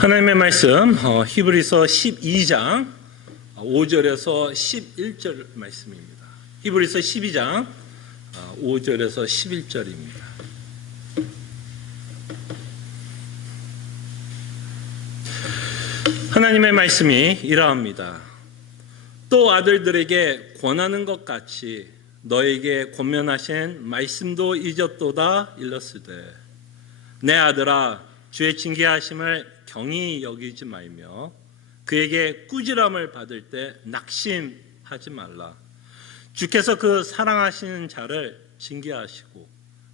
하나님의 말씀 히브리서 12장 5절에서 11절 말씀입니다. 히브리서 12장 5절에서 11절입니다. 하나님의 말씀이 이러합니다. 또 아들들에게 권하는 것 같이 너에게 권면하신 말씀도 잊었도다 일렀으되 내 아들아 주의 징계하심을 경히 여기지 말며 그에게 꾸지람을 받을 때 낙심하지 말라. 주께서 그 사랑하시는 자를 징계하시고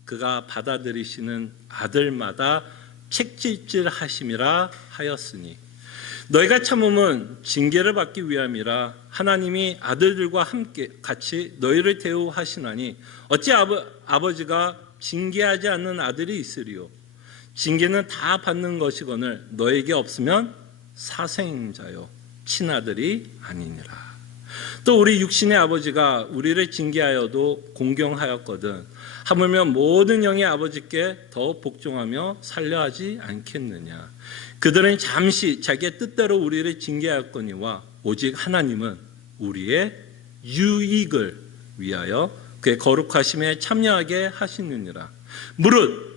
그가 받아들이시는 아들마다 책질질하심이라 하였으니 너희가 참음은 징계를 받기 위함이라. 하나님이 아들들과 함께 같이 너희를 대우하시나니 어찌 아버지가 징계하지 않는 아들이 있으리요. 징계는 다 받는 것이거늘 너에게 없으면 사생자요 친아들이 아니니라. 또 우리 육신의 아버지가 우리를 징계하여도 공경하였거든 하물며 모든 영의 아버지께 더 복종하며 살려하지 않겠느냐. 그들은 잠시 자기의 뜻대로 우리를 징계하였거니와 오직 하나님은 우리의 유익을 위하여 그의 거룩하심에 참여하게 하시느니라. 무릇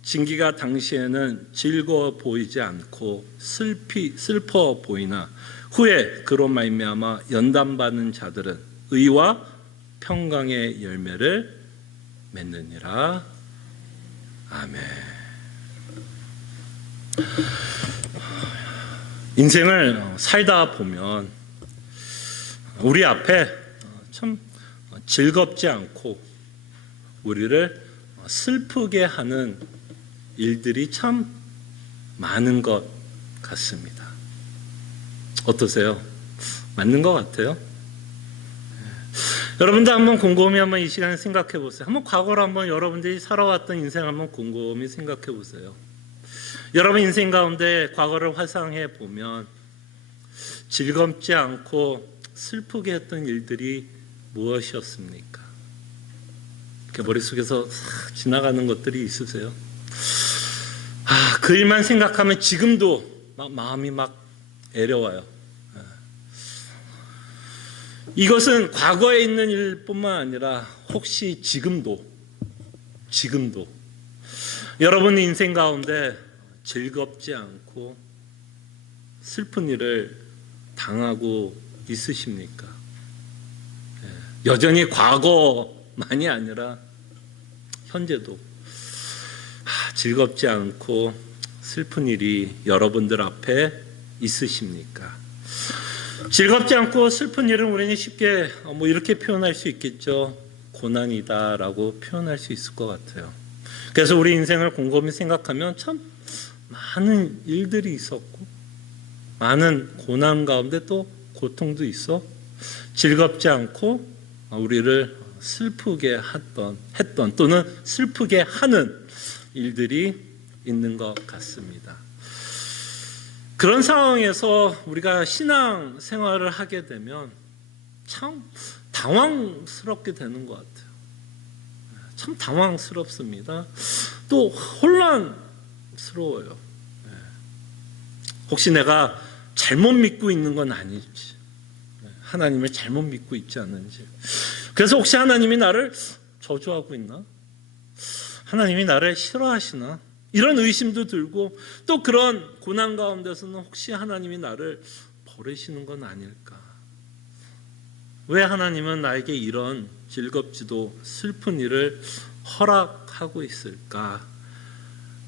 징계가 당시에는 즐거워 보이지 않고 슬퍼 보이나 후에 그로 말미암아 연단받는 자들은 의와 평강의 열매를 맺느니라. 아멘. 인생을 살다 보면 우리 앞에 참 즐겁지 않고 우리를 슬프게 하는 일들이 참 많은 것 같습니다. 어떠세요? 맞는 것 같아요? 여러분들 한번 곰곰이 한번 이 시간에 생각해 보세요. 한번 과거로 한번 여러분들이 살아왔던 인생 한번 곰곰이 생각해 보세요. 여러분 인생 가운데 과거를 화상해 보면 즐겁지 않고 슬프게 했던 일들이 무엇이었습니까? 이렇게 머릿속에서 싹 지나가는 것들이 있으세요? 그 일만 생각하면 지금도 마음이 막 애려와요. 이것은 과거에 있는 일뿐만 아니라 혹시 지금도 여러분 인생 가운데 즐겁지 않고 슬픈 일을 당하고 있으십니까? 여전히 과거만이 아니라 현재도 즐겁지 않고 슬픈 일이 여러분들 앞에 있으십니까? 즐겁지 않고 슬픈 일은 우리는 쉽게 이렇게 표현할 수 있겠죠. 고난이다라고 표현할 수 있을 것 같아요. 그래서 우리 인생을 곰곰이 생각하면 참 많은 일들이 있었고 많은 고난 가운데 또 고통도 있어 즐겁지 않고 우리를 슬프게 했던 또는 슬프게 하는 일들이 있는 것 같습니다. 그런 상황에서 우리가 신앙 생활을 하게 되면 참 당황스럽게 되는 것 같아요. 참 당황스럽습니다. 또 혼란스러워요. 혹시 내가 잘못 믿고 있는 건 아닐지, 하나님을 잘못 믿고 있지 않는지, 그래서 혹시 하나님이 나를 저주하고 있나? 하나님이 나를 싫어하시나? 이런 의심도 들고 또 그런 고난 가운데서는 혹시 하나님이 나를 버리시는 건 아닐까? 왜 하나님은 나에게 이런 즐겁지도 슬픈 일을 허락하고 있을까?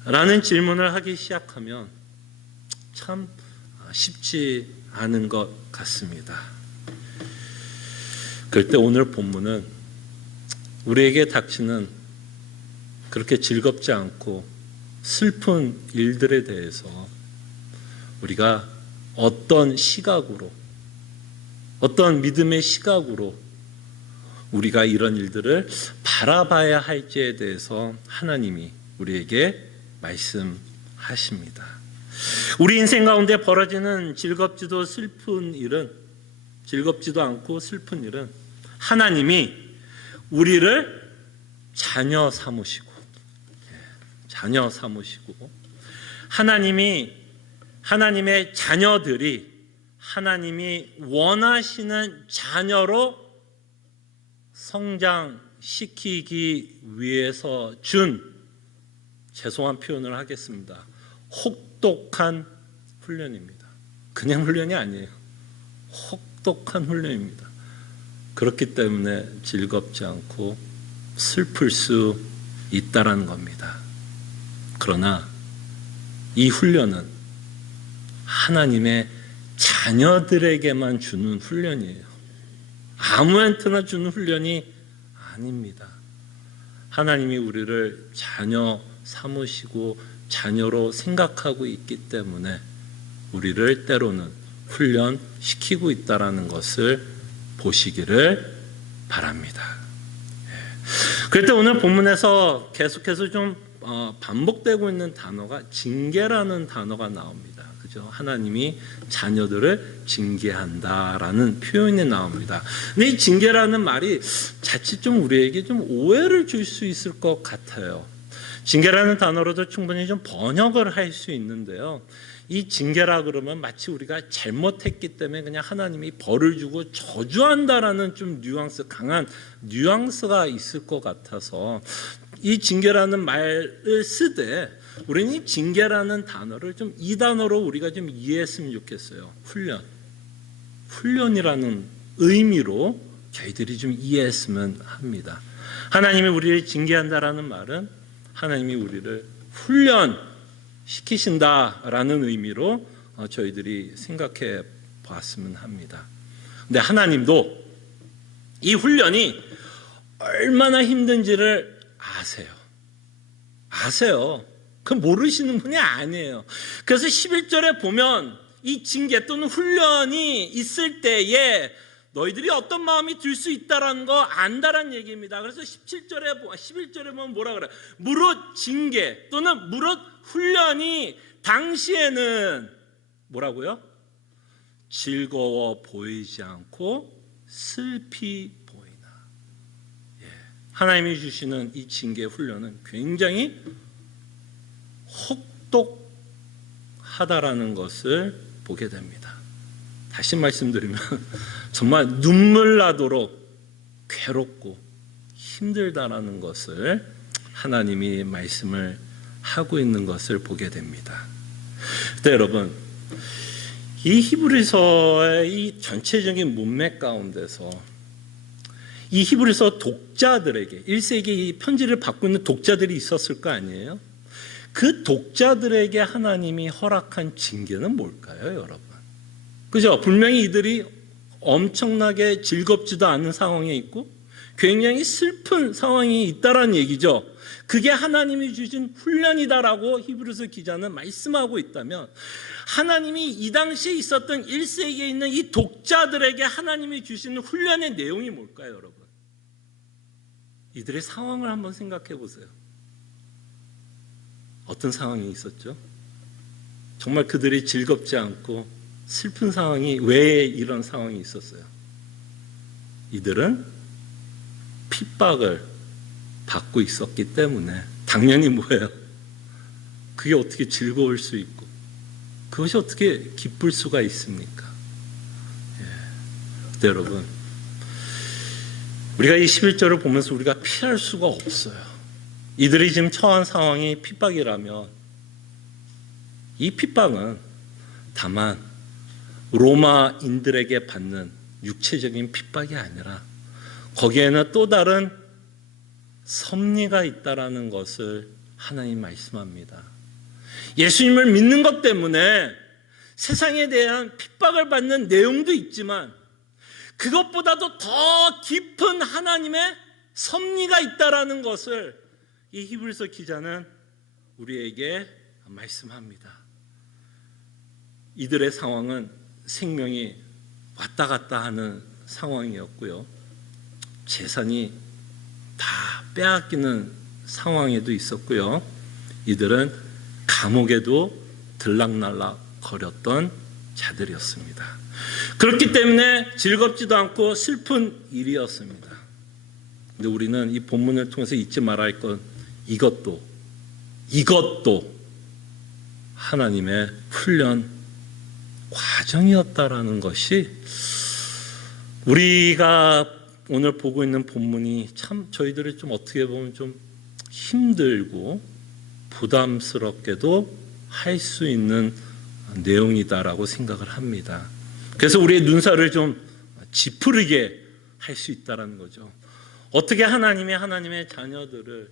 라는 질문을 하기 시작하면 참 쉽지 않은 것 같습니다. 그럴 때 오늘 본문은 우리에게 닥치는 그렇게 즐겁지 않고 슬픈 일들에 대해서 우리가 어떤 시각으로, 어떤 믿음의 시각으로 우리가 이런 일들을 바라봐야 할지에 대해서 하나님이 우리에게 말씀하십니다. 우리 인생 가운데 벌어지는 즐겁지도 않고 슬픈 일은 하나님이 우리를 자녀 삼으시고 하나님이 하나님의 자녀들이 하나님이 원하시는 자녀로 성장시키기 위해서 준, 죄송한 표현을 하겠습니다, 혹독한 훈련입니다. 그냥 훈련이 아니에요. 혹독한 훈련입니다. 그렇기 때문에 즐겁지 않고 슬플 수 있다라는 겁니다. 그러나 이 훈련은 하나님의 자녀들에게만 주는 훈련이에요. 아무한테나 주는 훈련이 아닙니다. 하나님이 우리를 자녀 삼으시고 자녀로 생각하고 있기 때문에 우리를 때로는 훈련시키고 있다는 것을 보시기를 바랍니다. 그럴 때 오늘 본문에서 계속해서 좀 반복되고 있는 단어가 징계라는 단어가 나옵니다. 그죠? 하나님이 자녀들을 징계한다라는 표현이 나옵니다. 근데 이 징계라는 말이 자칫 좀 우리에게 좀 오해를 줄 수 있을 것 같아요. 징계라는 단어로도 충분히 좀 번역을 할 수 있는데요. 이 징계라 그러면 마치 우리가 잘못했기 때문에 그냥 하나님이 벌을 주고 저주한다라는 좀 강한 뉘앙스가 있을 것 같아서 이 징계라는 말을 쓰되 우리는 이 징계라는 단어를 좀 이 단어로 우리가 좀 이해했으면 좋겠어요. 훈련이라는 의미로 저희들이 좀 이해했으면 합니다. 하나님이 우리를 징계한다라는 말은 하나님이 우리를 훈련시키신다라는 의미로 저희들이 생각해 봤으면 합니다. 근데 하나님도 이 훈련이 얼마나 힘든지를 아세요. 그 모르시는 분이 아니에요. 그래서 11절에 보면 이 징계 또는 훈련이 있을 때에 너희들이 어떤 마음이 들 수 있다라는 거 안다라는 얘기입니다. 그래서 11절에 보면 뭐라 그래요? 무릇 징계 또는 무릇 훈련이 당시에는 뭐라고요? 즐거워 보이지 않고 슬피 보이나. 하나님이 주시는 이 징계 훈련은 굉장히 혹독하다라는 것을 보게 됩니다. 다시 말씀드리면 정말 눈물 나도록 괴롭고 힘들다라는 것을 하나님이 말씀을 하고 있는 것을 보게 됩니다. 그때 여러분, 이 히브리서의 이 전체적인 문맥 가운데서 이 히브리서 독자들에게 1세기 이 편지를 받고 있는 독자들이 있었을 거 아니에요? 그 독자들에게 하나님이 허락한 징계는 뭘까요, 여러분? 그죠? 분명히 이들이 엄청나게 즐겁지도 않은 상황에 있고 굉장히 슬픈 상황이 있다라는 얘기죠. 그게 하나님이 주신 훈련이다라고 히브리서 기자는 말씀하고 있다면 하나님이 이 당시에 있었던 1세기에 있는 이 독자들에게 하나님이 주시는 훈련의 내용이 뭘까요, 여러분? 이들의 상황을 한번 생각해 보세요. 어떤 상황이 있었죠? 정말 그들이 즐겁지 않고 슬픈 상황이 왜 이런 상황이 있었어요? 이들은 핍박을 받고 있었기 때문에 당연히 뭐예요? 그게 어떻게 즐거울 수 있고 그것이 어떻게 기쁠 수가 있습니까? 근데 여러분, 우리가 이 11절을 보면서 우리가 피할 수가 없어요. 이들이 지금 처한 상황이 핍박이라면 이 핍박은 다만 로마인들에게 받는 육체적인 핍박이 아니라 거기에는 또 다른 섭리가 있다라는 것을 하나님 말씀합니다. 예수님을 믿는 것 때문에 세상에 대한 핍박을 받는 내용도 있지만 그것보다도 더 깊은 하나님의 섭리가 있다라는 것을 이 히브리서 기자는 우리에게 말씀합니다. 이들의 상황은 생명이 왔다 갔다 하는 상황이었고요. 재산이 다 빼앗기는 상황에도 있었고요. 이들은 감옥에도 들락날락 거렸던 자들이었습니다. 그렇기 때문에 즐겁지도 않고 슬픈 일이었습니다. 근데 우리는 이 본문을 통해서 잊지 말아야 할 건 이것도 하나님의 훈련 과정이었다라는 것이 우리가 오늘 보고 있는 본문이 참 저희들이 좀 어떻게 보면 좀 힘들고 부담스럽게도 할 수 있는 내용이다라고 생각을 합니다. 그래서 우리의 눈살을 좀 찌푸리게 할 수 있다라는 거죠. 어떻게 하나님의 자녀들을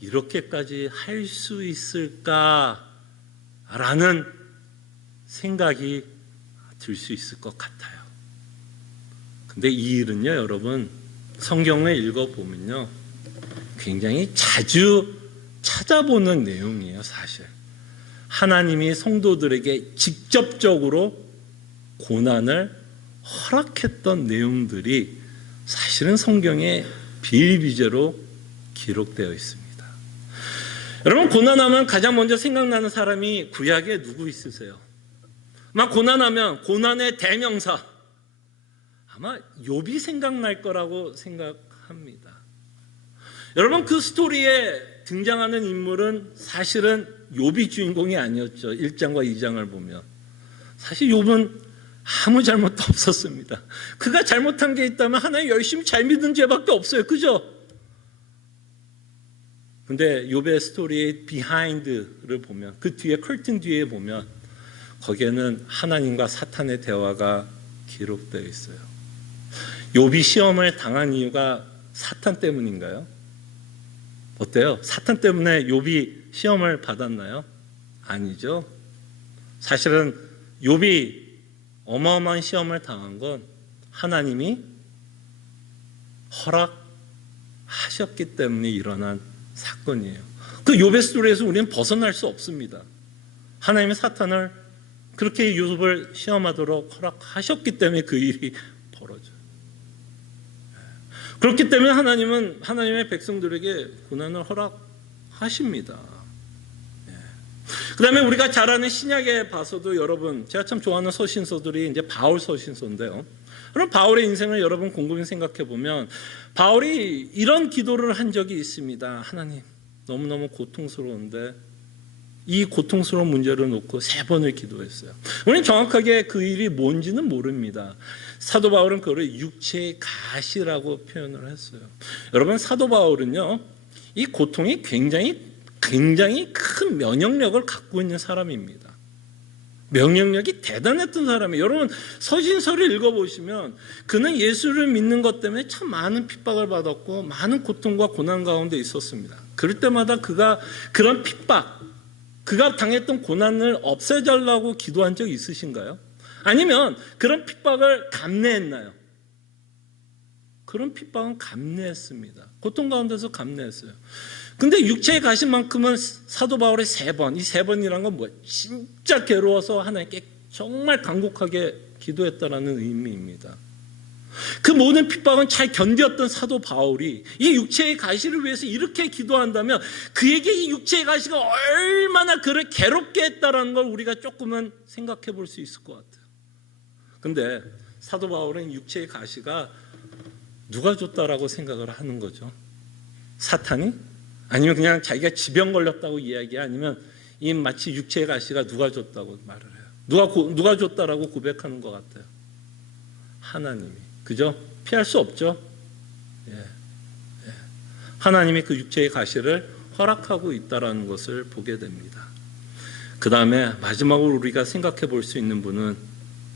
이렇게까지 할 수 있을까라는 생각이 들 수 있을 것 같아요. 근데 이 일은요, 여러분, 성경을 읽어보면요, 굉장히 자주 찾아보는 내용이에요, 사실. 하나님이 성도들에게 직접적으로 고난을 허락했던 내용들이 사실은 성경에 비일비재로 기록되어 있습니다. 여러분, 고난하면 가장 먼저 생각나는 사람이 구약에 누구 있으세요? 아마 고난하면 고난의 대명사, 아마 욥이 생각날 거라고 생각합니다. 여러분, 그 스토리에 등장하는 인물은 사실은 욥이 주인공이 아니었죠. 1장과 2장을 보면 사실 욥은 아무 잘못도 없었습니다. 그가 잘못한 게 있다면 하나님 열심히 잘 믿은 죄밖에 없어요. 그죠? 근데 욥의 스토리의 비하인드를 보면, 그 뒤에 커튼 뒤에 보면 거기에는 하나님과 사탄의 대화가 기록되어 있어요. 욥이 시험을 당한 이유가 사탄 때문인가요? 어때요? 사탄 때문에 욥이 시험을 받았나요? 아니죠. 사실은 욥이 어마어마한 시험을 당한 건 하나님이 허락하셨기 때문에 일어난 사건이에요. 그 욥의 스토리에서 우리는 벗어날 수 없습니다. 하나님이 사탄을 그렇게 욥을 시험하도록 허락하셨기 때문에 그 일이 벌어져요. 그렇기 때문에 하나님은 하나님의 백성들에게 고난을 허락하십니다. 그 다음에 우리가 잘 아는 신약에 봐서도 여러분, 제가 참 좋아하는 서신서들이 이제 바울 서신서인데요. 그럼 바울의 인생을 여러분 곰곰이 생각해 보면 바울이 이런 기도를 한 적이 있습니다. 하나님, 너무너무 고통스러운데 이 고통스러운 문제를 놓고 3번을 기도했어요. 우리는 정확하게 그 일이 뭔지는 모릅니다. 사도 바울은 그걸 육체의 가시라고 표현을 했어요. 여러분, 사도 바울은요, 이 고통이 굉장히 큰 면역력을 갖고 있는 사람입니다. 면역력이 대단했던 사람이에요. 여러분, 서신서를 읽어보시면 그는 예수를 믿는 것 때문에 참 많은 핍박을 받았고 많은 고통과 고난 가운데 있었습니다. 그럴 때마다 그가 그런 핍박, 그가 당했던 고난을 없애달라고 기도한 적 있으신가요? 아니면 그런 핍박을 감내했나요? 그런 핍박은 감내했습니다. 고통 가운데서 감내했어요. 근데 육체에 가신 만큼은 사도 바울의 3번, 이 3번이란 건 뭐예요? 진짜 괴로워서 하나님께 정말 간곡하게 기도했다라는 의미입니다. 그 모든 핍박은 잘 견뎠던 사도 바울이 이 육체의 가시를 위해서 이렇게 기도한다면 그에게 이 육체의 가시가 얼마나 그를 괴롭게 했다라는 걸 우리가 조금은 생각해 볼 수 있을 것 같아요. 근데 사도 바울은 육체의 가시가 누가 줬다라고 생각을 하는 거죠? 사탄이? 아니면 그냥 자기가 지병 걸렸다고 이야기, 아니면 이 마치 육체의 가시가 누가 줬다고 말을 해요? 누가 줬다라고 고백하는 것 같아요? 하나님이. 그죠? 피할 수 없죠. 하나님이 그 육체의 가시를 허락하고 있다라는 것을 보게 됩니다. 그 다음에 마지막으로 우리가 생각해 볼 수 있는 분은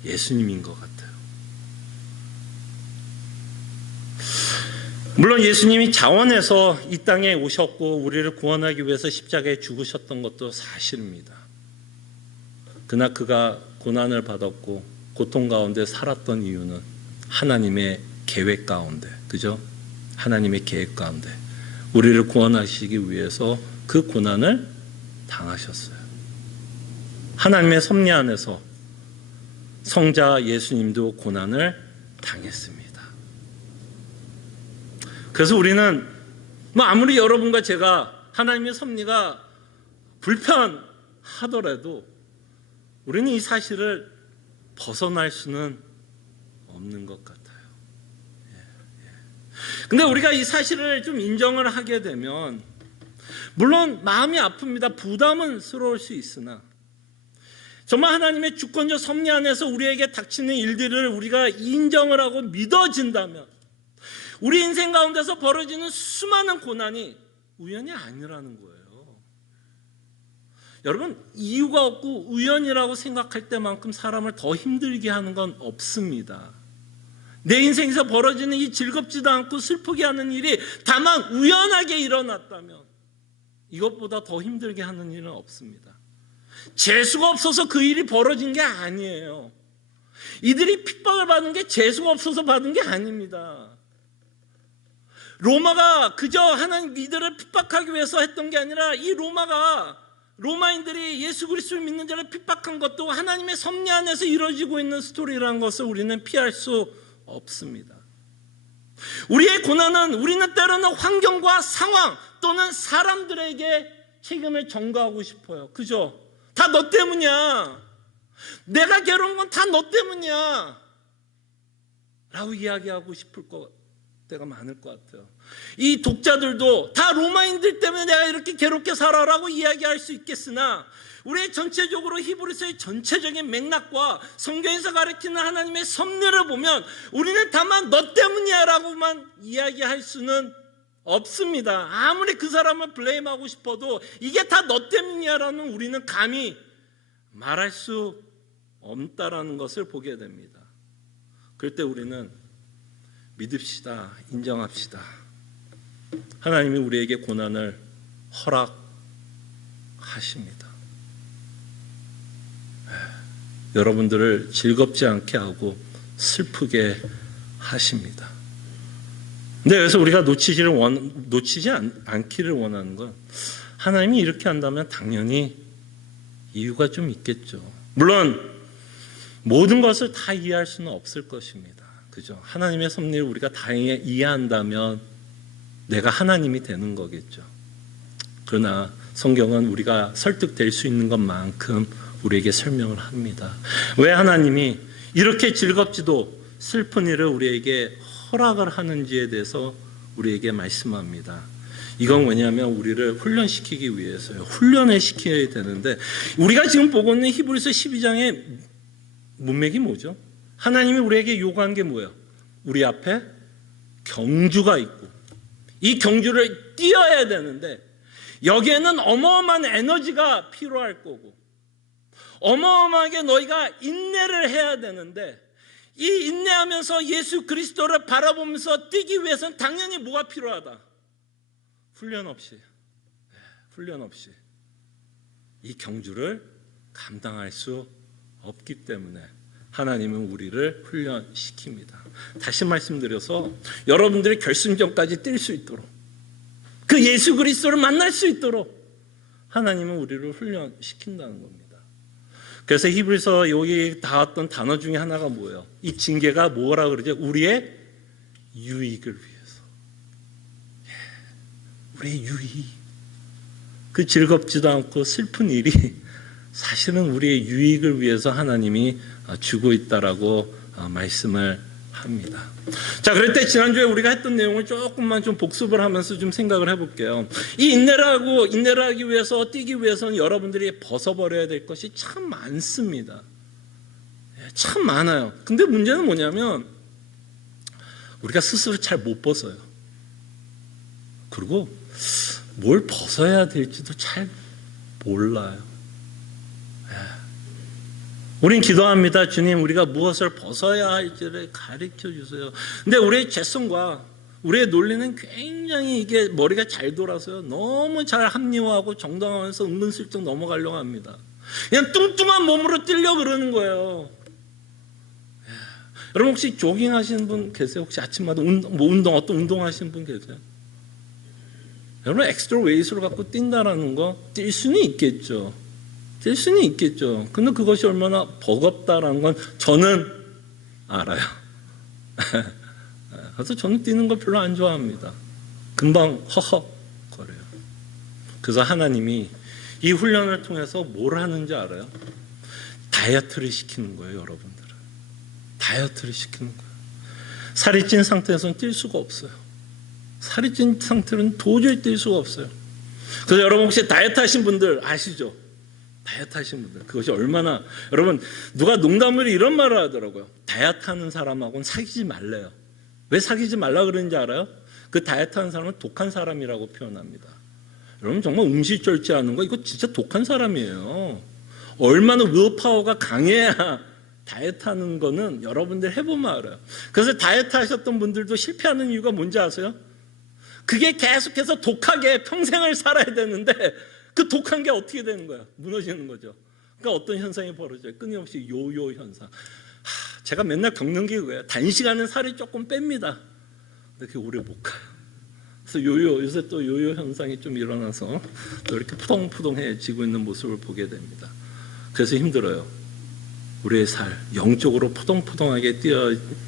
예수님인 것 같아요. 물론 예수님이 자원해서 이 땅에 오셨고 우리를 구원하기 위해서 십자가에 죽으셨던 것도 사실입니다. 그러나 그가 고난을 받았고 고통 가운데 살았던 이유는 하나님의 계획 가운데, 그죠? 하나님의 계획 가운데 우리를 구원하시기 위해서 그 고난을 당하셨어요. 하나님의 섭리 안에서 성자 예수님도 고난을 당했습니다. 그래서 우리는 아무리 여러분과 제가 하나님의 섭리가 불편하더라도 우리는 이 사실을 벗어날 수는 없는 것 같아요. 근데 우리가 이 사실을 좀 인정을 하게 되면 물론 마음이 아픕니다. 부담은 스러울 수 있으나 정말 하나님의 주권적 섭리 안에서 우리에게 닥치는 일들을 우리가 인정을 하고 믿어진다면 우리 인생 가운데서 벌어지는 수많은 고난이 우연이 아니라는 거예요. 여러분, 이유가 없고 우연이라고 생각할 때만큼 사람을 더 힘들게 하는 건 없습니다. 내 인생에서 벌어지는 이 즐겁지도 않고 슬프게 하는 일이 다만 우연하게 일어났다면 이것보다 더 힘들게 하는 일은 없습니다. 재수가 없어서 그 일이 벌어진 게 아니에요. 이들이 핍박을 받은 게 재수가 없어서 받은 게 아닙니다. 로마가 그저 하나님 이들을 핍박하기 위해서 했던 게 아니라 이 로마인들이 예수 그리스도를 믿는 자를 핍박한 것도 하나님의 섭리 안에서 이루어지고 있는 스토리라는 것을 우리는 피할 수 없습니다. 우리의 고난은 우리는 때로는 환경과 상황 또는 사람들에게 책임을 전가하고 싶어요. 그죠? 다 너 때문이야. 내가 괴로운 건 다 너 때문이야. 라고 이야기하고 싶을 때가 많을 것 같아요. 이 독자들도 다 로마인들 때문에 내가 이렇게 괴롭게 살아라고 이야기할 수 있겠으나 우리의 전체적으로 히브리서의 전체적인 맥락과 성경에서 가르치는 하나님의 섭리를 보면 우리는 다만 너 때문이야 라고만 이야기할 수는 없습니다. 아무리 그 사람을 블레임하고 싶어도 이게 다 너 때문이야 라는 우리는 감히 말할 수 없다라는 것을 보게 됩니다. 그럴 때 우리는 믿읍시다. 인정합시다. 하나님이 우리에게 고난을 허락하십니다. 여러분들을 즐겁지 않게 하고 슬프게 하십니다. 근데 여기서 우리가 놓치지 않기를 원하는 건 하나님이 이렇게 한다면 당연히 이유가 좀 있겠죠. 물론 모든 것을 다 이해할 수는 없을 것입니다. 그죠? 하나님의 섭리를 우리가 다 이해한다면 내가 하나님이 되는 거겠죠. 그러나 성경은 우리가 설득될 수 있는 것만큼 우리에게 설명을 합니다. 왜 하나님이 이렇게 즐겁지도 슬픈 일을 우리에게 허락을 하는지에 대해서 우리에게 말씀합니다. 이건 왜냐하면 우리를 훈련시키기 위해서요. 훈련을 시켜야 되는데 우리가 지금 보고 있는 히브리서 12장의 문맥이 뭐죠? 하나님이 우리에게 요구한 게 뭐예요? 우리 앞에 경주가 있고 이 경주를 뛰어야 되는데 여기에는 어마어마한 에너지가 필요할 거고 어마어마하게 너희가 인내를 해야 되는데 이 인내하면서 예수 그리스도를 바라보면서 뛰기 위해서는 당연히 뭐가 필요하다? 훈련 없이 이 경주를 감당할 수 없기 때문에 하나님은 우리를 훈련시킵니다. 다시 말씀드려서 여러분들이 결승전까지 뛸 수 있도록 그 예수 그리스도를 만날 수 있도록 하나님은 우리를 훈련시킨다는 겁니다. 그래서 히브리서 여기 닿았던 단어 중에 하나가 뭐예요? 이 징계가 뭐라 그러죠? 우리의 유익을 위해서. 우리의 유익. 그 즐겁지도 않고 슬픈 일이 사실은 우리의 유익을 위해서 하나님이 주고 있다라고 말씀을 합니다. 자, 그럴 때 지난주에 우리가 했던 내용을 조금만 좀 복습을 하면서 좀 생각을 해볼게요. 이 인내를 하기 위해서 뛰기 위해서는 여러분들이 벗어버려야 될 것이 참 많습니다. 참 많아요. 근데 문제는 뭐냐면 우리가 스스로 잘 못 벗어요. 그리고 뭘 벗어야 될지도 잘 몰라요. 우린 기도합니다. 주님, 우리가 무엇을 벗어야 할지를 가르쳐 주세요. 근데 우리의 죄성과 우리의 논리는 굉장히 이게 머리가 잘 돌아서요. 너무 잘 합리화하고 정당화해서 은근슬쩍 넘어가려고 합니다. 그냥 뚱뚱한 몸으로 뛰려고 그러는 거예요. 여러분 혹시 조깅 하시는 분 계세요? 혹시 아침마다 어떤 운동 하시는 분 계세요? 여러분 엑스트라 웨이트를 갖고 뛴다라는 거 뛸 수는 있겠죠. 뛸 수는 있겠죠. 근데 그것이 얼마나 버겁다라는 건 저는 알아요. 그래서 저는 뛰는 거 별로 안 좋아합니다. 금방 허헉거려요. 그래서 하나님이 이 훈련을 통해서 뭘 하는지 알아요? 다이어트를 시키는 거예요, 여러분들은. 다이어트를 시키는 거예요. 살이 찐 상태에서는 뛸 수가 없어요. 살이 찐 상태는 도저히 뛸 수가 없어요. 그래서 여러분 혹시 다이어트 하신 분들 아시죠? 다이어트 하신 분들 그것이 얼마나, 여러분 누가 농담으로 이런 말을 하더라고요. 다이어트 하는 사람하고는 사귀지 말래요. 왜 사귀지 말라 그러는지 알아요? 그 다이어트 하는 사람은 독한 사람이라고 표현합니다. 여러분 정말 음식절제하는 거 이거 진짜 독한 사람이에요. 얼마나 will파워가 강해야 다이어트 하는 거는 여러분들 해보면 알아요. 그래서 다이어트 하셨던 분들도 실패하는 이유가 뭔지 아세요? 그게 계속해서 독하게 평생을 살아야 되는데 그 독한 게 어떻게 되는 거야? 무너지는 거죠. 그러니까 어떤 현상이 벌어져요? 끊임없이 요요 현상. 제가 맨날 겪는 게 그거예요. 단시간에 살이 조금 뺍니다. 근데 그게 오래 못 가요. 그래서 요새 또 요요 현상이 좀 일어나서 또 이렇게 푸동푸동해지고 있는 모습을 보게 됩니다. 그래서 힘들어요. 우리의 살, 영적으로 포동포동하게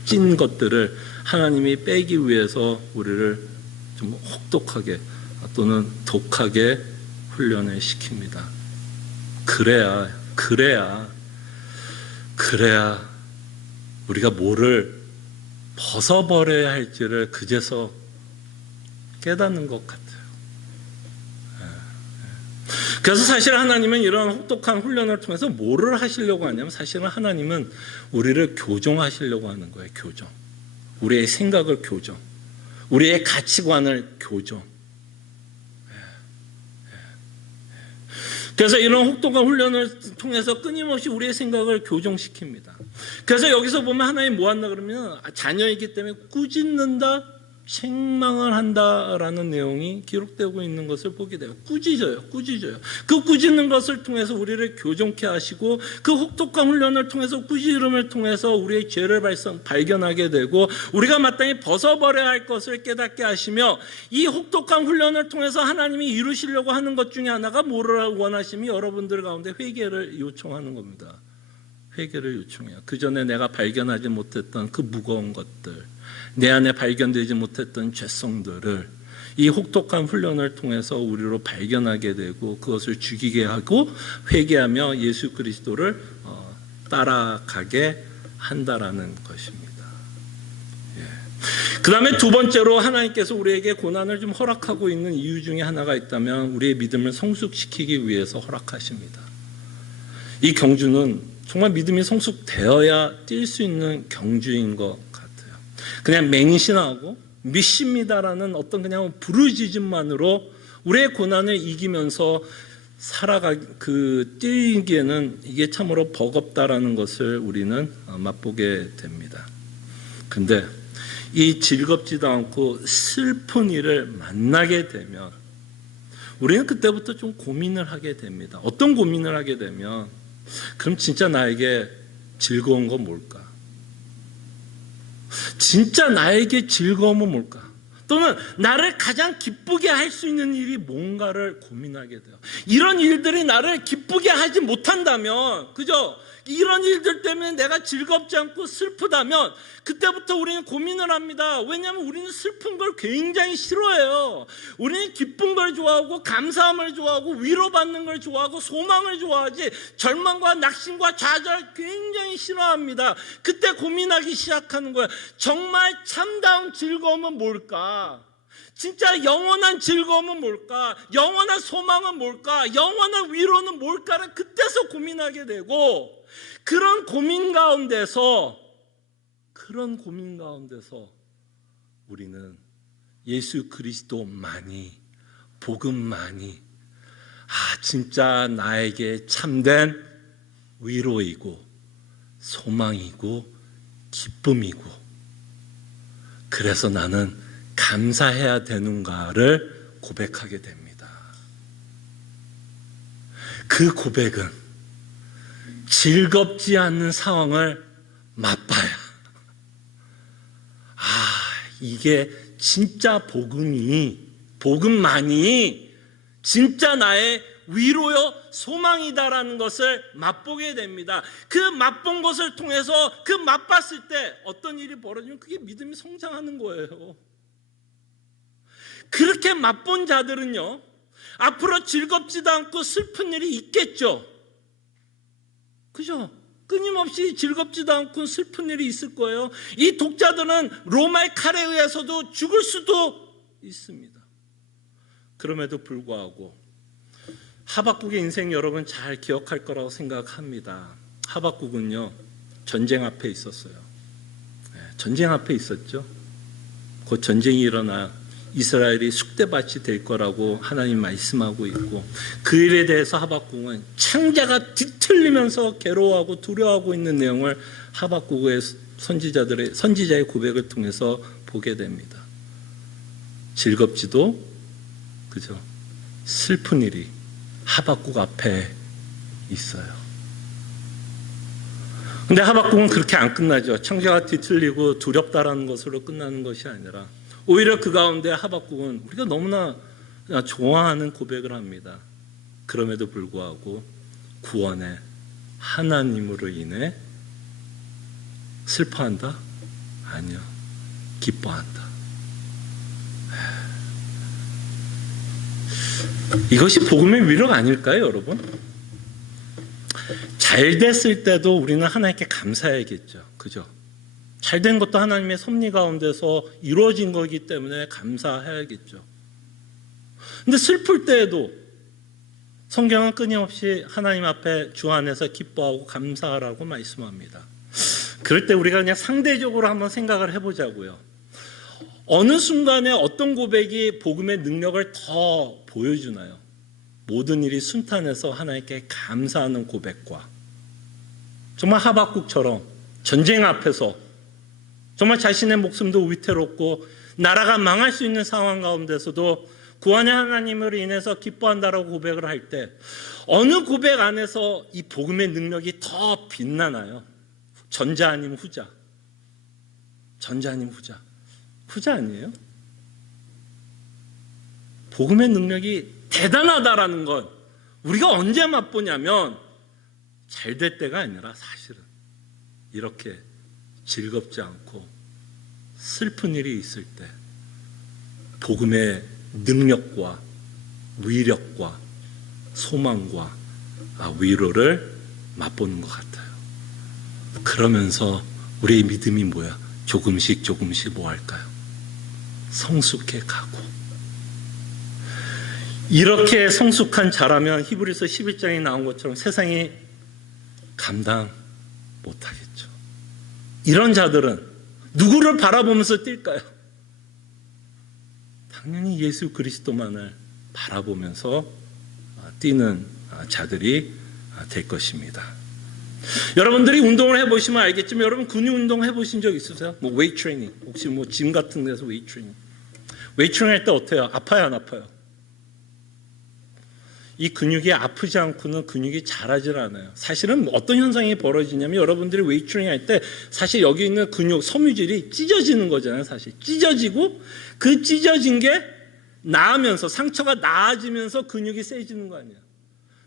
찐 것들을 하나님이 빼기 위해서 우리를 좀 혹독하게 또는 독하게 훈련을 시킵니다. 그래야 우리가 뭐를 벗어버려야 할지를 그제서 깨닫는 것 같아요. 그래서 사실 하나님은 이런 혹독한 훈련을 통해서 뭐를 하시려고 하냐면 사실은 하나님은 우리를 교정하시려고 하는 거예요. 교정. 우리의 생각을 교정. 우리의 가치관을 교정. 그래서 이런 혹독한 훈련을 통해서 끊임없이 우리의 생각을 교정시킵니다. 그래서 여기서 보면 하나님 뭐 한다 그러면 자녀이기 때문에 꾸짖는다, 책망을 한다라는 내용이 기록되고 있는 것을 보게 돼요. 꾸짖어요. 그 꾸짖는 것을 통해서 우리를 교정케 하시고 그 혹독한 훈련을 통해서 꾸지름을 통해서 우리의 죄를 발견하게 되고 우리가 마땅히 벗어버려야 할 것을 깨닫게 하시며 이 혹독한 훈련을 통해서 하나님이 이루시려고 하는 것 중에 하나가 뭐를 원하시면 여러분들 가운데 회개를 요청하는 겁니다. 회개를 요청해요. 그 전에 내가 발견하지 못했던 그 무거운 것들, 내 안에 발견되지 못했던 죄성들을 이 혹독한 훈련을 통해서 우리로 발견하게 되고 그것을 죽이게 하고 회개하며 예수 그리스도를 따라가게 한다라는 것입니다. 그 다음에 두 번째로 하나님께서 우리에게 고난을 좀 허락하고 있는 이유 중에 하나가 있다면 우리의 믿음을 성숙시키기 위해서 허락하십니다. 이 경주는 정말 믿음이 성숙되어야 뛸 수 있는 경주인 것 같아요. 그냥 맹신하고 믿습니다라는 어떤 그냥 부르짖음만으로 우리의 고난을 이기면서 뛰기에는 이게 참으로 버겁다라는 것을 우리는 맛보게 됩니다. 근데 이 즐겁지도 않고 슬픈 일을 만나게 되면 우리는 그때부터 좀 고민을 하게 됩니다. 어떤 고민을 하게 되면 그럼 진짜 나에게 즐거운 건 뭘까? 진짜 나에게 즐거움은 뭘까? 또는 나를 가장 기쁘게 할 수 있는 일이 뭔가를 고민하게 돼요. 이런 일들이 나를 기쁘게 하지 못한다면, 그죠? 이런 일들 때문에 내가 즐겁지 않고 슬프다면 그때부터 우리는 고민을 합니다. 왜냐하면 우리는 슬픈 걸 굉장히 싫어해요. 우리는 기쁜 걸 좋아하고 감사함을 좋아하고 위로받는 걸 좋아하고 소망을 좋아하지 절망과 낙심과 좌절 굉장히 싫어합니다. 그때 고민하기 시작하는 거예요. 정말 참다운 즐거움은 뭘까? 진짜 영원한 즐거움은 뭘까? 영원한 소망은 뭘까? 영원한 위로는 뭘까를 그때서 고민하게 되고 그런 고민 가운데서 우리는 예수 그리스도만이 복음만이 진짜 나에게 참된 위로이고 소망이고 기쁨이고 그래서 나는 감사해야 되는가를 고백하게 됩니다. 그 고백은 즐겁지 않는 상황을 맛봐야 이게 진짜 복음만이 진짜 나의 위로요 소망이다라는 것을 맛보게 됩니다. 그 맛본 것을 통해서 그 맛봤을 때 어떤 일이 벌어지면 그게 믿음이 성장하는 거예요. 그렇게 맛본 자들은요 앞으로 즐겁지도 않고 슬픈 일이 있겠죠. 그죠? 끊임없이 즐겁지도 않고 슬픈 일이 있을 거예요. 이 독자들은 로마의 칼에 의해서도 죽을 수도 있습니다. 그럼에도 불구하고 하박국의 인생 여러분 잘 기억할 거라고 생각합니다. 하박국은요, 전쟁 앞에 있었어요. 전쟁 앞에 있었죠. 곧 전쟁이 일어나 이스라엘이 쑥대밭이 될 거라고 하나님 말씀하고 있고, 그 일에 대해서 하박국은 창자가 뒤틀리면서 괴로워하고 두려워하고 있는 내용을 하박국의 선지자의 고백을 통해서 보게 됩니다. 즐겁지도 그죠? 슬픈 일이 하박국 앞에 있어요. 근데 하박국은 그렇게 안 끝나죠. 창자가 뒤틀리고 두렵다라는 것으로 끝나는 것이 아니라 오히려 그 가운데 하박국은 우리가 너무나 좋아하는 고백을 합니다. 그럼에도 불구하고 구원의 하나님으로 인해 슬퍼한다? 아니요. 기뻐한다. 이것이 복음의 위력 아닐까요, 여러분? 잘 됐을 때도 우리는 하나님께 감사해야겠죠. 그죠? 잘된 것도 하나님의 섭리 가운데서 이루어진 거기 때문에 감사해야겠죠. 근데 슬플 때에도 성경은 끊임없이 하나님 앞에 주 안에서 기뻐하고 감사하라고 말씀합니다. 그럴 때 우리가 그냥 상대적으로 한번 생각을 해보자고요. 어느 순간에 어떤 고백이 복음의 능력을 더 보여주나요? 모든 일이 순탄해서 하나님께 감사하는 고백과 정말 하박국처럼 전쟁 앞에서 정말 자신의 목숨도 위태롭고 나라가 망할 수 있는 상황 가운데서도 구원의 하나님으로 인해서 기뻐한다라고 고백을 할 때 어느 고백 안에서 이 복음의 능력이 더 빛나나요? 전자 아니면 후자? 전자 아니면 후자? 후자 아니에요? 복음의 능력이 대단하다라는 건 우리가 언제 맛보냐면 잘 될 때가 아니라 사실은 이렇게 즐겁지 않고 슬픈 일이 있을 때 복음의 능력과 위력과 소망과 위로를 맛보는 것 같아요. 그러면서 우리의 믿음이 뭐야? 조금씩 뭐 할까요? 성숙해 가고. 이렇게 성숙한 자라면 히브리서 11장에 나온 것처럼 세상이 감당 못하겠죠. 이런 자들은 누구를 바라보면서 뛸까요? 당연히 예수 그리스도만을 바라보면서 뛰는 자들이 될 것입니다. 여러분들이 운동을 해보시면 알겠지만 여러분 근육 운동 해보신 적 있으세요? 뭐 웨이트 트레이닝, 혹시 뭐 짐 같은 데서 웨이트 트레이닝. 웨이트 트레이닝 할 때 어때요? 아파요, 안 아파요? 이 근육이 아프지 않고는 근육이 자라질 않아요. 사실은 어떤 현상이 벌어지냐면 여러분들이 웨이트 트레이닝 할 때 사실 여기 있는 근육, 섬유질이 찢어지는 거잖아요. 사실 찢어지고 그 찢어진 게 나으면서 상처가 나아지면서 근육이 세지는 거 아니에요.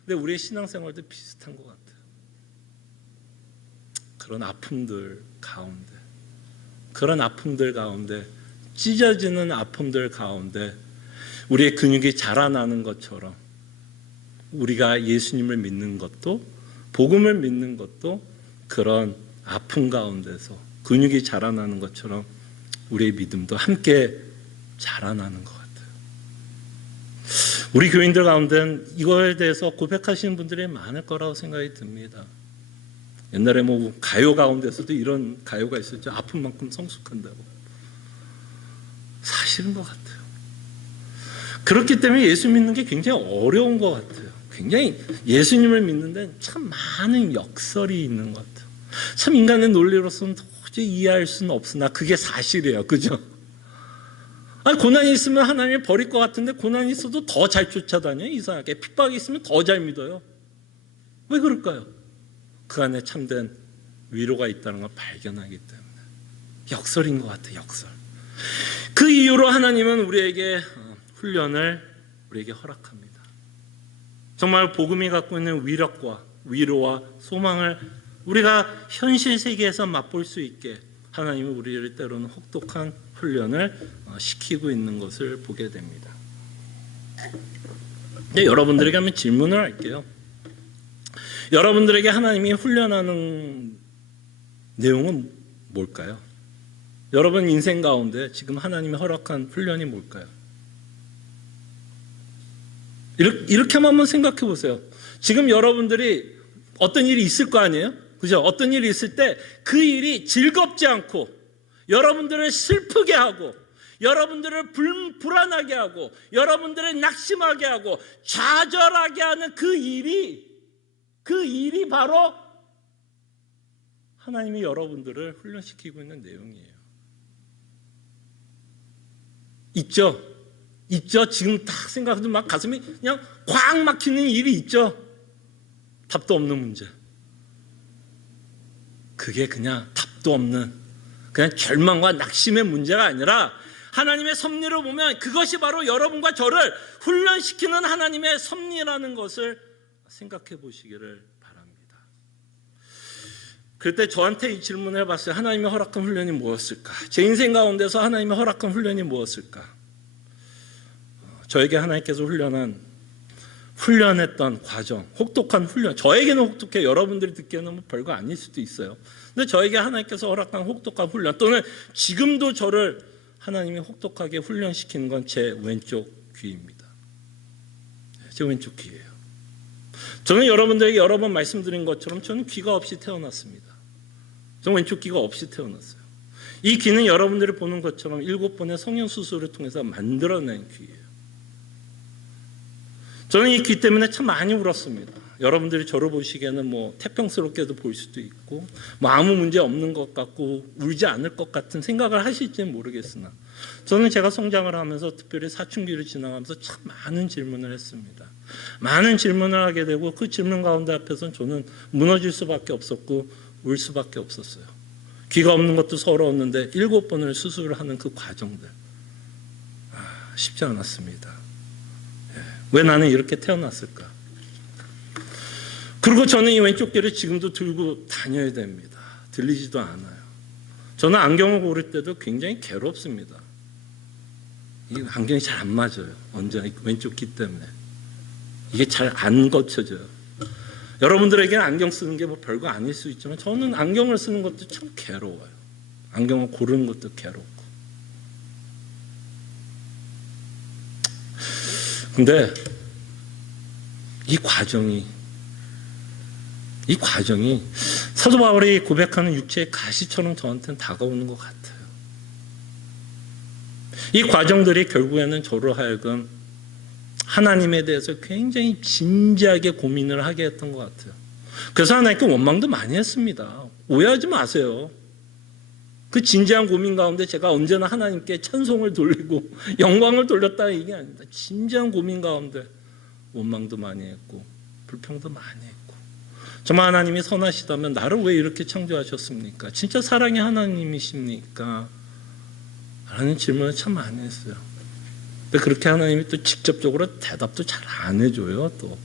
근데 우리의 신앙생활도 비슷한 것 같아요. 그런 아픔들 가운데 찢어지는 아픔들 가운데 우리의 근육이 자라나는 것처럼 우리가 예수님을 믿는 것도 복음을 믿는 것도 그런 아픔 가운데서 근육이 자라나는 것처럼 우리의 믿음도 함께 자라나는 것 같아요. 우리 교인들 가운데는 이거에 대해서 고백하시는 분들이 많을 거라고 생각이 듭니다. 옛날에 뭐 가요 가운데서도 이런 가요가 있었죠. 아픈 만큼 성숙한다고. 사실인 것 같아요. 그렇기 때문에 예수 믿는 게 굉장히 어려운 것 같아요. 굉장히 예수님을 믿는 데는 참 많은 역설이 있는 것 같아요. 참 인간의 논리로서는 도저히 이해할 수는 없으나 그게 사실이에요. 그죠? 고난이 있으면 하나님을 버릴 것 같은데 고난이 있어도 더 잘 쫓아다녀요. 이상하게. 핍박이 있으면 더 잘 믿어요. 왜 그럴까요? 그 안에 참된 위로가 있다는 걸 발견하기 때문에. 역설인 것 같아요. 역설. 그 이유로 하나님은 우리에게 훈련을 우리에게 허락합니다. 정말 복음이 갖고 있는 위력과 위로와 소망을 우리가 현실 세계에서 맛볼 수 있게 하나님은 우리를 때로는 혹독한 훈련을 시키고 있는 것을 보게 됩니다. 근데 여러분들에게 한번 질문을 할게요. 여러분들에게 하나님이 훈련하는 내용은 뭘까요? 여러분 인생 가운데 지금 하나님이 허락한 훈련이 뭘까요? 이렇게만 한번 생각해 보세요. 지금 여러분들이 어떤 일이 있을 거 아니에요? 그죠? 어떤 일이 있을 때 그 일이 즐겁지 않고 여러분들을 슬프게 하고 여러분들을 불안하게 하고 여러분들을 낙심하게 하고 좌절하게 하는 그 일이 바로 하나님이 여러분들을 훈련시키고 있는 내용이에요. 있죠? 지금 딱 생각해도 막 가슴이 그냥 꽉 막히는 일이 있죠? 답도 없는 문제. 그게 그냥 답도 없는 그냥 절망과 낙심의 문제가 아니라 하나님의 섭리를 보면 그것이 바로 여러분과 저를 훈련시키는 하나님의 섭리라는 것을 생각해 보시기를 바랍니다. 그럴 때 저한테 이 질문을 해봤어요. 하나님이 허락한 훈련이 무엇일까? 제 인생 가운데서 하나님이 허락한 훈련이 무엇일까? 저에게 하나님께서 훈련했던 과정, 혹독한 훈련. 저에게는 혹독해. 여러분들이 듣기에는 뭐 별거 아닐 수도 있어요. 근데 저에게 하나님께서 허락한 혹독한 훈련, 또는 지금도 저를 하나님이 혹독하게 훈련시키는 건 제 왼쪽 귀입니다. 제 왼쪽 귀예요. 저는 여러분들에게 여러 번 말씀드린 것처럼 저는 귀가 없이 태어났습니다. 저는 왼쪽 귀가 없이 태어났어요. 이 귀는 여러분들이 보는 것처럼 7번의 성형수술을 통해서 만들어낸 귀예요. 저는 이 귀 때문에 참 많이 울었습니다. 여러분들이 저를 보시기에는 뭐 태평스럽게도 볼 수도 있고 뭐 아무 문제 없는 것 같고 울지 않을 것 같은 생각을 하실지는 모르겠으나 저는 제가 성장을 하면서 특별히 사춘기를 지나가면서 참 많은 질문을 했습니다. 많은 질문을 하게 되고 그 질문 가운데 앞에서는 저는 무너질 수밖에 없었고 울 수밖에 없었어요. 귀가 없는 것도 서러웠는데 7번을 수술을 하는 그 과정들 쉽지 않았습니다. 왜 나는 이렇게 태어났을까? 그리고 저는 이 왼쪽 귀를 지금도 들고 다녀야 됩니다. 들리지도 않아요. 저는 안경을 고를 때도 굉장히 괴롭습니다. 이 안경이 잘 안 맞아요. 언제 왼쪽 귀 때문에. 이게 잘 안 거쳐져요. 여러분들에게는 안경 쓰는 게 뭐 별거 아닐 수 있지만 저는 안경을 쓰는 것도 참 괴로워요. 안경을 고르는 것도 괴롭고. 근데 이 과정이 사도 바울이 고백하는 육체의 가시처럼 저한테는 다가오는 것 같아요. 이 과정들이 결국에는 저로 하여금 하나님에 대해서 굉장히 진지하게 고민을 하게 했던 것 같아요. 그래서 하나님께 원망도 많이 했습니다. 오해하지 마세요. 그 진지한 고민 가운데 제가 언제나 하나님께 찬송을 돌리고 영광을 돌렸다는 얘기 아닙니다. 진지한 고민 가운데 원망도 많이 했고 불평도 많이 했고 정말 하나님이 선하시다면 나를 왜 이렇게 창조하셨습니까? 진짜 사랑의 하나님이십니까? 라는 질문을 참 많이 했어요. 근데 그렇게 하나님이 또 직접적으로 대답도 잘 안 해줘요. 또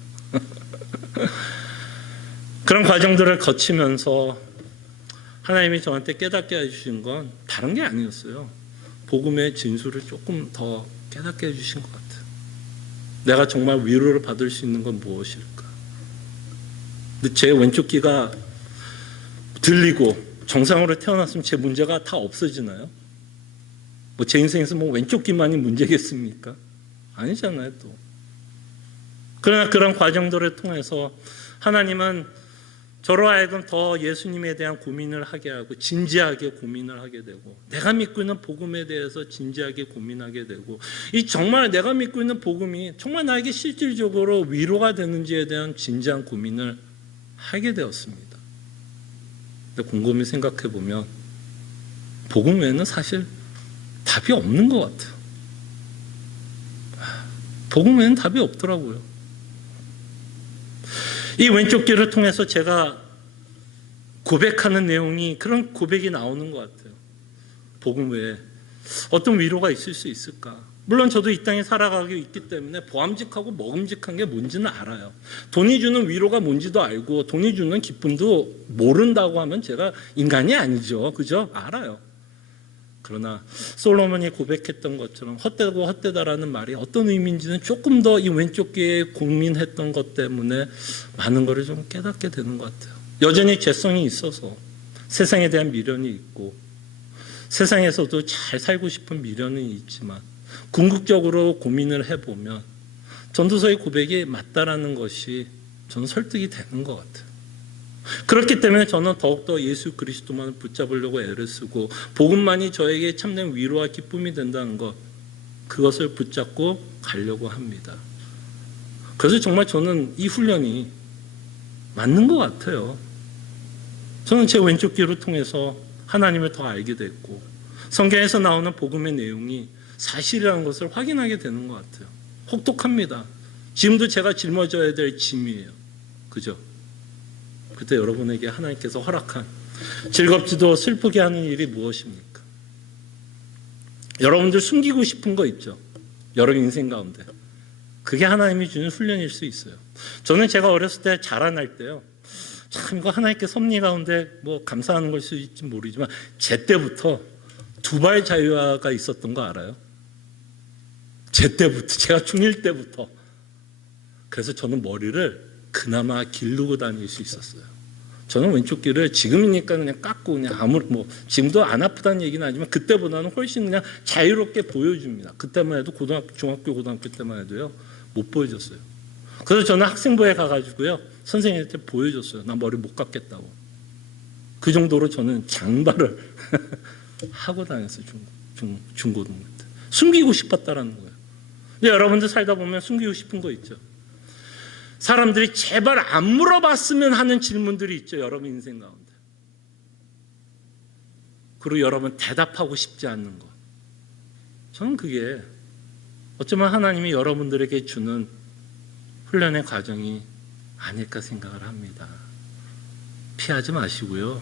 그런 과정들을 거치면서 하나님이 저한테 깨닫게 해주신 건 다른 게 아니었어요. 복음의 진수를 조금 더 깨닫게 해주신 것 같아요. 내가 정말 위로를 받을 수 있는 건 무엇일까? 근데 제 왼쪽 귀가 들리고 정상으로 태어났으면 제 문제가 다 없어지나요? 뭐 제 인생에서 뭐 왼쪽 귀만이 문제겠습니까? 아니잖아요, 또. 그러나 그런 과정들을 통해서 하나님은 저로 하여금 더 예수님에 대한 고민을 하게 하고 진지하게 고민을 하게 되고 내가 믿고 있는 복음에 대해서 진지하게 고민하게 되고 이 정말 내가 믿고 있는 복음이 정말 나에게 실질적으로 위로가 되는지에 대한 진지한 고민을 하게 되었습니다. 근데 곰곰이 생각해 보면 복음 외에는 사실 답이 없는 것 같아요. 복음 외에는 답이 없더라고요. 이 왼쪽 귀를 통해서 제가 고백하는 내용이 그런 고백이 나오는 것 같아요. 복음 외에 어떤 위로가 있을 수 있을까? 물론 저도 이 땅에 살아가고 있기 때문에 보암직하고 먹음직한 게 뭔지는 알아요. 돈이 주는 위로가 뭔지도 알고 돈이 주는 기쁨도 모른다고 하면 제가 인간이 아니죠. 그죠? 알아요. 그러나 솔로몬이 고백했던 것처럼 헛되고 헛되다라는 말이 어떤 의미인지는 조금 더 이 왼쪽 귀에 고민했던 것 때문에 많은 것을 좀 깨닫게 되는 것 같아요. 여전히 죄성이 있어서 세상에 대한 미련이 있고 세상에서도 잘 살고 싶은 미련은 있지만 궁극적으로 고민을 해보면 전도서의 고백이 맞다라는 것이 저는 설득이 되는 것 같아요. 그렇기 때문에 저는 더욱더 예수 그리스도만을 붙잡으려고 애를 쓰고 복음만이 저에게 참된 위로와 기쁨이 된다는 것, 그것을 붙잡고 가려고 합니다. 그래서 정말 저는 이 훈련이 맞는 것 같아요. 저는 제 왼쪽 귀를 통해서 하나님을 더 알게 됐고 성경에서 나오는 복음의 내용이 사실이라는 것을 확인하게 되는 것 같아요. 혹독합니다. 지금도 제가 짊어져야 될 짐이에요. 그죠? 그때 여러분에게 하나님께서 허락한 즐겁지도 슬프게 하는 일이 무엇입니까? 여러분들 숨기고 싶은 거 있죠? 여러분 인생 가운데. 그게 하나님이 주는 훈련일 수 있어요. 저는 제가 어렸을 때 자라날 때요, 참 이거 하나님께 섭리 가운데 뭐 감사하는 걸 수 있을지 모르지만 제 때부터 두발 자유화가 있었던 거 알아요? 제 때부터, 제가 중1 때부터. 그래서 저는 머리를 그나마 기르고 다닐 수 있었어요. 저는 왼쪽 귀를 지금이니까 그냥 깎고 그냥 뭐 지금도 안 아프다는 얘기는 아니지만 그때보다는 훨씬 그냥 자유롭게 보여줍니다. 그때만 해도 중학교, 고등학교 때만 해도요 못 보여줬어요. 그래서 저는 학생부에 가가지고요 선생님한테 보여줬어요. 나 머리 못 깎겠다고. 그 정도로 저는 장발을 하고 다녔어요. 중고등학교 때. 숨기고 싶었다라는 거예요. 근데 여러분들 살다 보면 숨기고 싶은 거 있죠. 사람들이 제발 안 물어봤으면 하는 질문들이 있죠. 여러분 인생 가운데. 그리고 여러분 대답하고 싶지 않는 것. 저는 그게 어쩌면 하나님이 여러분들에게 주는 훈련의 과정이 아닐까 생각을 합니다. 피하지 마시고요.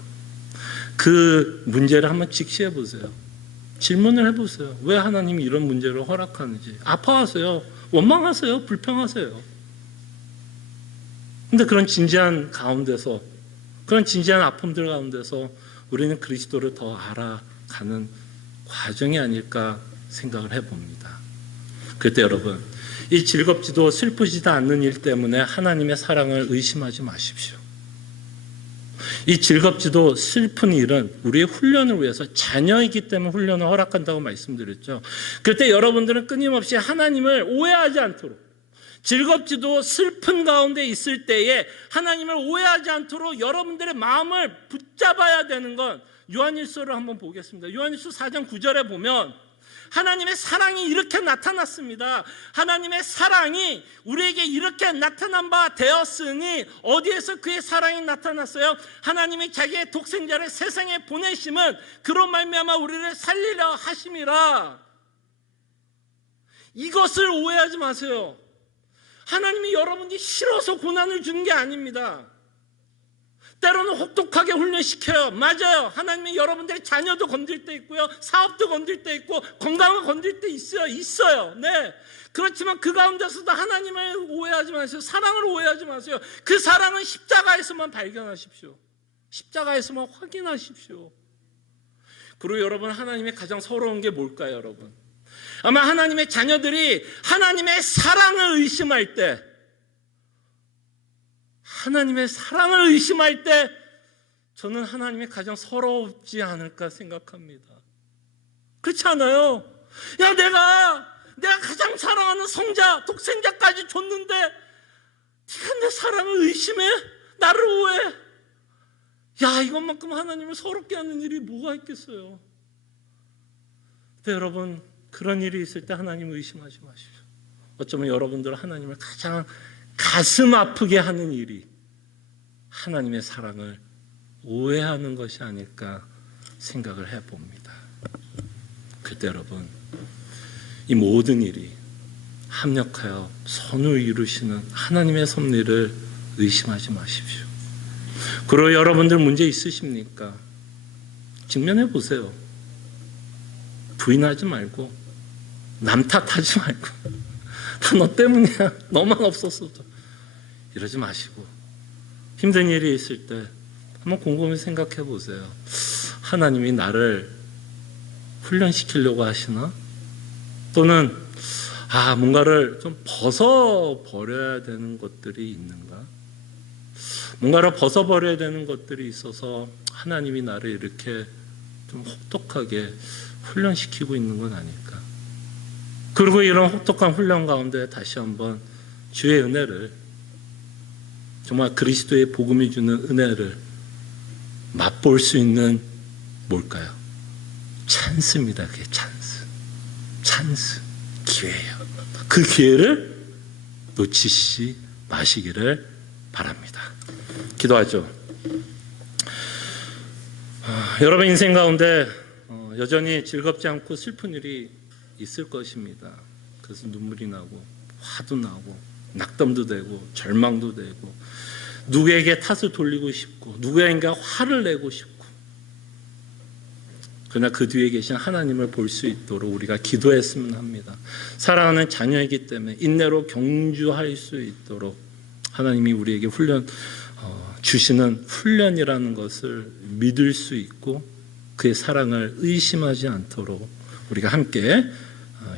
그 문제를 한번 직시해 보세요. 질문을 해보세요. 왜 하나님이 이런 문제를 허락하는지. 아파하세요. 원망하세요. 불평하세요. 근데 그런 진지한 가운데서, 그런 진지한 아픔들 가운데서 우리는 그리스도를 더 알아가는 과정이 아닐까 생각을 해봅니다. 그때 여러분, 이 즐겁지도 슬프지도 않는 일 때문에 하나님의 사랑을 의심하지 마십시오. 이 즐겁지도 슬픈 일은 우리의 훈련을 위해서, 자녀이기 때문에 훈련을 허락한다고 말씀드렸죠. 그때 여러분들은 끊임없이 하나님을 오해하지 않도록, 즐겁지도 슬픈 가운데 있을 때에 하나님을 오해하지 않도록 여러분들의 마음을 붙잡아야 되는 건, 요한일서를 한번 보겠습니다. 요한일서 4장 9절에 보면 하나님의 사랑이 이렇게 나타났습니다. 하나님의 사랑이 우리에게 이렇게 나타난 바 되었으니, 어디에서 그의 사랑이 나타났어요? 하나님이 자기의 독생자를 세상에 보내심은 그로 말미암아 우리를 살리려 하심이라. 이것을 오해하지 마세요. 하나님이 여러분이 싫어서 고난을 주는 게 아닙니다. 때로는 혹독하게 훈련시켜요. 맞아요. 하나님이 여러분들의 자녀도 건들 때 있고요, 사업도 건들 때 있고, 건강을 건들 때 있어요. 네. 그렇지만 그 가운데서도 하나님을 오해하지 마세요. 사랑을 오해하지 마세요. 그 사랑은 십자가에서만 발견하십시오. 십자가에서만 확인하십시오. 그리고 여러분, 하나님의 가장 서러운 게 뭘까요, 여러분? 아마 하나님의 자녀들이 하나님의 사랑을 의심할 때, 하나님의 사랑을 의심할 때 저는 하나님이 가장 서럽지 않을까 생각합니다. 그렇지 않아요? 야, 내가 가장 사랑하는 성자, 독생자까지 줬는데 네가 내 사랑을 의심해? 나를 오해? 야, 이것만큼 하나님을 서럽게 하는 일이 뭐가 있겠어요? 근데 여러분, 그런 일이 있을 때 하나님을 의심하지 마십시오. 어쩌면 여러분들 하나님을 가장 가슴 아프게 하는 일이 하나님의 사랑을 오해하는 것이 아닐까 생각을 해봅니다. 그때 여러분, 이 모든 일이 합력하여 선을 이루시는 하나님의 섭리를 의심하지 마십시오. 그리고 여러분들 문제 있으십니까? 직면해 보세요. 부인하지 말고, 남 탓하지 말고, 다 너 때문이야, 너만 없었어도, 이러지 마시고, 힘든 일이 있을 때 한번 곰곰이 생각해 보세요. 하나님이 나를 훈련시키려고 하시나? 또는 뭔가를 좀 벗어버려야 되는 것들이 있는가? 뭔가를 벗어버려야 되는 것들이 있어서 하나님이 나를 이렇게 좀 혹독하게 훈련시키고 있는 건 아닐까? 그리고 이런 혹독한 훈련 가운데 다시 한번 주의 은혜를, 정말 그리스도의 복음이 주는 은혜를 맛볼 수 있는 뭘까요? 찬스입니다. 그게 찬스, 기회예요. 그 기회를 놓치지 마시기를 바랍니다. 기도하죠. 여러분 인생 가운데 여전히 즐겁지 않고 슬픈 일이 있을 것입니다. 그래서 눈물이 나고 화도 나고 낙담도 되고 절망도 되고 누구에게 탓을 돌리고 싶고 누구에게 화를 내고 싶고, 그러나 그 뒤에 계신 하나님을 볼 수 있도록 우리가 기도했으면 합니다. 사랑하는 자녀이기 때문에 인내로 경주할 수 있도록 하나님이 우리에게 주시는 훈련이라는 것을 믿을 수 있고 그의 사랑을 의심하지 않도록 우리가 함께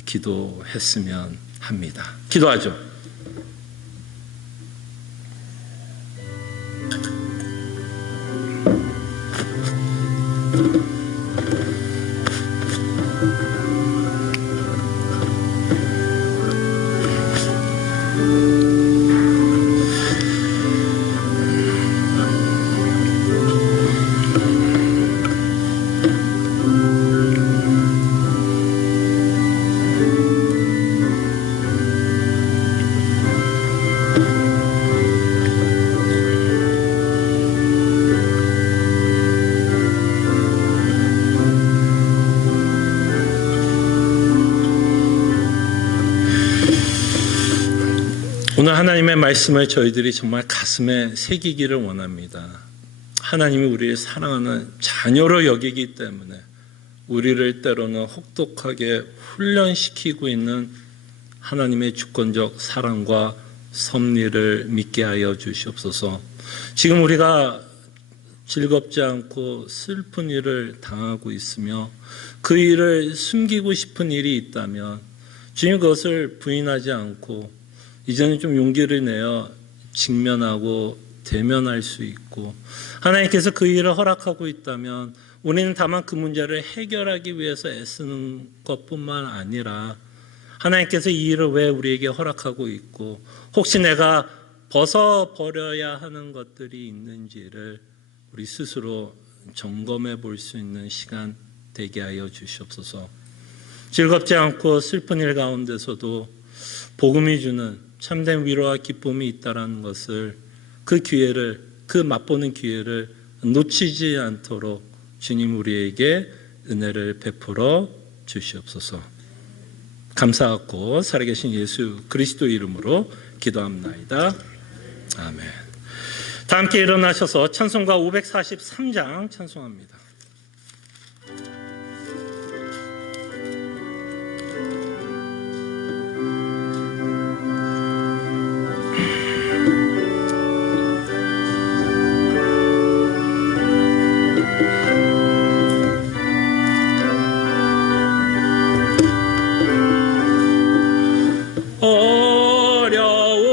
기도했으면 합니다. 기도하죠. 오늘 하나님의 말씀을 저희들이 정말 가슴에 새기기를 원합니다. 하나님이 우리를 사랑하는 자녀로 여기기 때문에 우리를 때로는 혹독하게 훈련시키고 있는 하나님의 주권적 사랑과 섭리를 믿게 하여 주시옵소서. 지금 우리가 즐겁지 않고 슬픈 일을 당하고 있으며 그 일을 숨기고 싶은 일이 있다면 주님 그것을 부인하지 않고 이제는 좀 용기를 내어 직면하고 대면할 수 있고, 하나님께서 그 일을 허락하고 있다면 우리는 다만 그 문제를 해결하기 위해서 애쓰는 것뿐만 아니라 하나님께서 이 일을 왜 우리에게 허락하고 있고 혹시 내가 벗어버려야 하는 것들이 있는지를 우리 스스로 점검해 볼 수 있는 시간 되게 하여 주시옵소서. 즐겁지 않고 슬픈 일 가운데서도 복음이 주는 참된 위로와 기쁨이 있다는 것을, 그 기회를, 그 맛보는 기회를 놓치지 않도록 주님 우리에게 은혜를 베풀어 주시옵소서. 감사하고 살아계신 예수 그리스도 이름으로 기도합나이다. 아멘. 다 함께 일어나셔서 찬송가 543장 찬송합니다.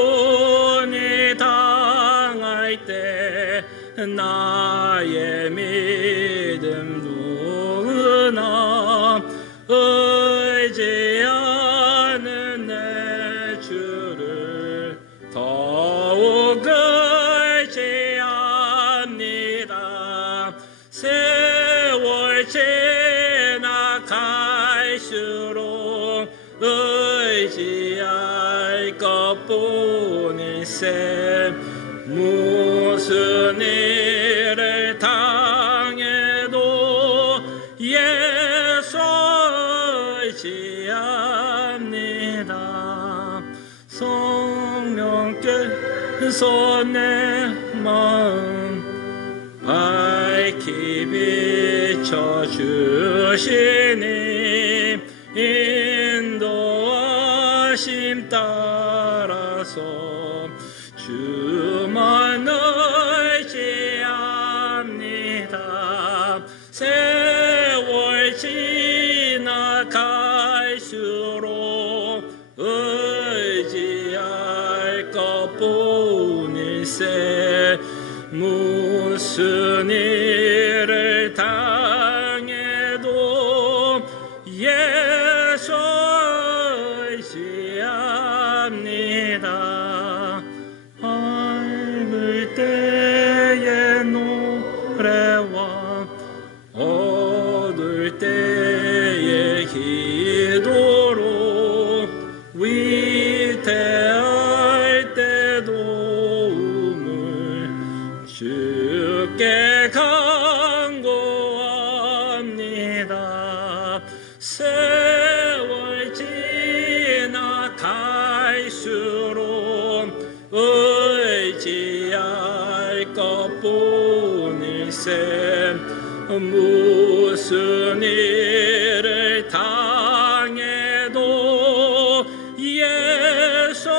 어려움이 당할 때 나의 믿음 누구나 의지하는 내 주를 더욱 의지합니다. 세월 지나갈수록 의지할 것뿐일세. 무슨 일을 당해도 예수 의지합니다. 성령께서 내 마음 밝히 비춰주시니 인도하심 따라서 주만 의지합니다. 세월 지나갈수록 의지할 것뿐일세. 무슨 일을 당해도 예수 의지합니다. 노래와 어두울 때의 기도로 위태할 때 도움을 주께 간구합니다. 세월 지나갈수록 의지할 것뿐일세. 무슨 일을 당해도 예수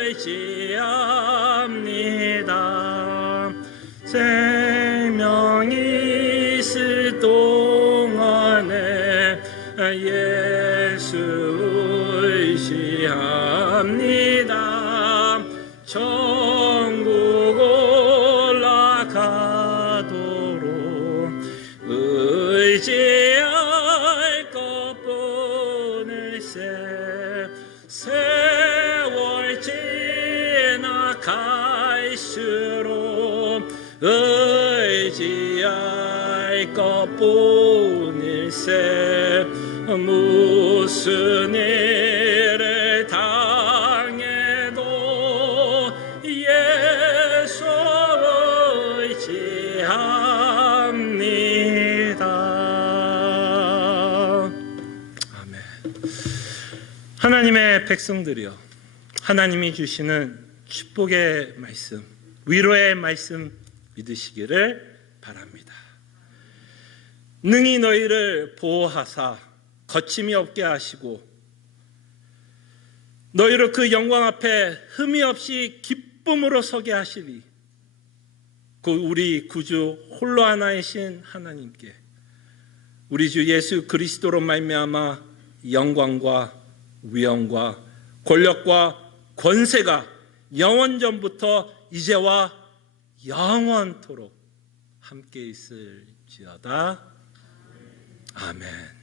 의지합니다. 생명이 있을 동안에 예수 의지합니다. 천국 올라가도록 의지할 것뿐일세. 세월 지나갈수록 의지할 것뿐일세. 무슨 일을 당해도 예수 의지합니다. 아멘. 하나님의 백성들이여, 하나님이 주시는 축복의 말씀, 위로의 말씀 믿으시기를 바랍니다. 능히 너희를 보호하사 거침이 없게 하시고 너희를 그 영광 앞에 흠이 없이 기쁨으로 서게 하시리. 그 우리 구주 홀로 하나이신 하나님께 우리 주 예수 그리스도로 말미암아 영광과 위엄과 권력과 권세가 영원전부터 이제와 영원토록 함께 있을지어다. 아멘.